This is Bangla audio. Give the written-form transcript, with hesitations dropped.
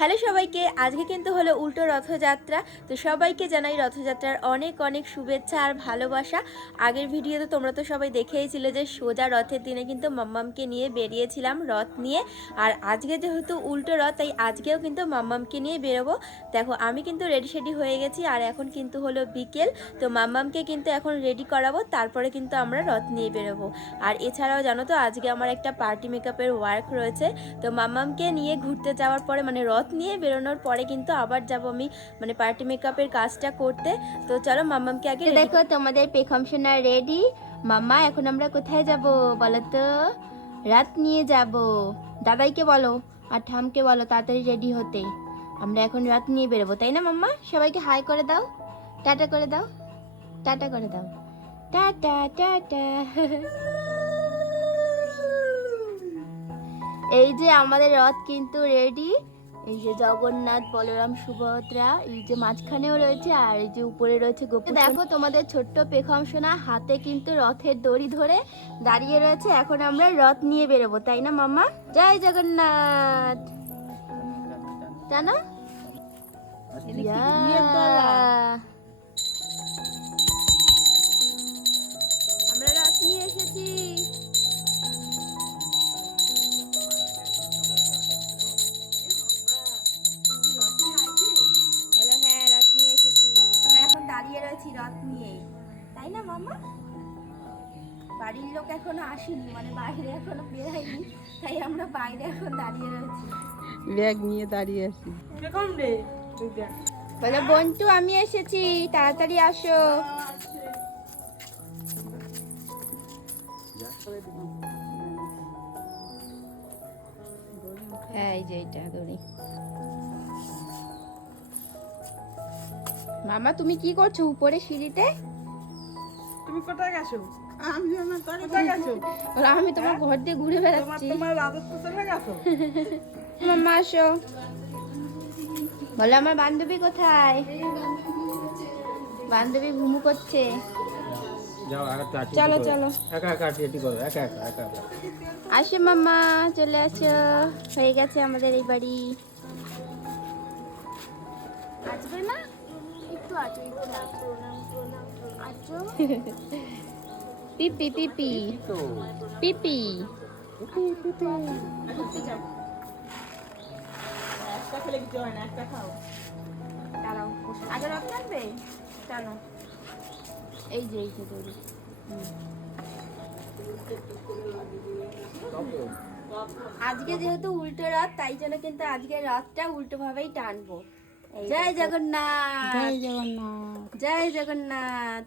হ্যালো সবাইকে, আজকে কিন্তু হলো উল্টো রথযাত্রা। তো সবাইকে জানাই রথযাত্রার অনেক অনেক শুভেচ্ছা আর ভালোবাসা। আগের ভিডিওতে তোমরা তো সবাই দেখেইছিলে যে সোজা রথের দিনে কিন্তু মাম্মামকে নিয়ে বেরিয়েছিলাম রথ নিয়ে। আর আজকে যেহেতু উল্টো রথ, তাই আজকেও কিন্তু মাম্মামকে নিয়ে বেরোবো। দেখো আমি কিন্তু রেডি শেডি হয়ে গেছি আর এখন কিন্তু হলো বিকেল। তো মাম্মামকে কিন্তু এখন রেডি করাবো, তারপরে কিন্তু আমরা রথ নিয়ে বেরোবো। আর এছাড়াও জানো তো আজকে আমার একটা পার্টি মেকআপের ওয়ার্ক রয়েছে। তো মাম্মামকে নিয়ে ঘুরতে যাওয়ার পরে মানে রথ নিয়ে বেরোনোর পরে কিন্তু আবার যাব আমি মানে পার্টি মেকআপের কাজটা করতে। তো চলো মাম্মামকে আগে দেখো, তোমাদের পেখম সোনা রেডি। মাম্মা এখন আমরা কোথায় যাব বলো তো? রাত নিয়ে যাব। দাদাইকে বলো আর ঠামকে বলো তাড়াতাড়ি রেডি হতে। আমরা এখন রাত নিয়ে বেরোবো, তাই না মাম্মা? সবাইকে হাই করে দাও, টাটা করে দাও, টাটা করে দাও, টাটা টাটা। এই যে আমাদের রথ কিন্তু রেডি। এই যে জগন্নাথ, বলরাম, সুভদ্রা, এই যে মাঝখানেও রয়েছে আর এই যে উপরে রয়েছে গোপুর। দেখো তোমাদের ছোট্ট পেখম সোনা হাতে কিন্তু রথের দড়ি ধরে দাঁড়িয়ে রয়েছে। এখন আমরা রথ নিয়ে বেরোবো, তাই না মাম্মা? জয় জগন্নাথ, জানো? আমরা রথ নিয়ে এসেছি। এখন দাঁড়িয়ে রয়েছি রথ নিয়ে, তাই না মামা? বাড়ির লোক এখনো আসেনি, মানে বাইরে এখনো বেরাইনি, তাই আমরা বাইরে এখন দাঁড়িয়ে রয়েছি, ব্যাগ নিয়ে দাঁড়িয়ে আছি। বলে বন্টু আমি এসেছি, তাড়াতাড়ি আসো। হ্যাঁ এই যে এটা দড়ি। মামা তুমি কি করছো উপরে সিঁড়িতে? তুমি কোথায় গেছো? আমি আমার কোথায় গেছো? আমি তোমার ঘর দিয়ে ঘুরে বেড়াচ্ছি। তোমার রাজত্ব চলে গেছো? মামা আসো। বলো আমার বান্ধবী কোথায়? বান্ধবী ঘুমু করছে। চলো চলো আসো মামা, চলে আসো। হয়ে গেছে আমাদের এই বাড়ি। আসবে না? একটু আছো, আছো। পিপি পিপি পিপি। একটা খেলে কিছু হয় না, একটা খাও। দাঁড়াও, আগে রথ থাকবে। চলো এই যে দড়ি। আজকে যেহেতু উল্টো রথ, তাই জন্য কিন্তু আজকে রথটা উল্টো ভাবেই টানবো। জয় জগন্নাথ, জয় জগন্নাথ। জয় জগন্নাথ।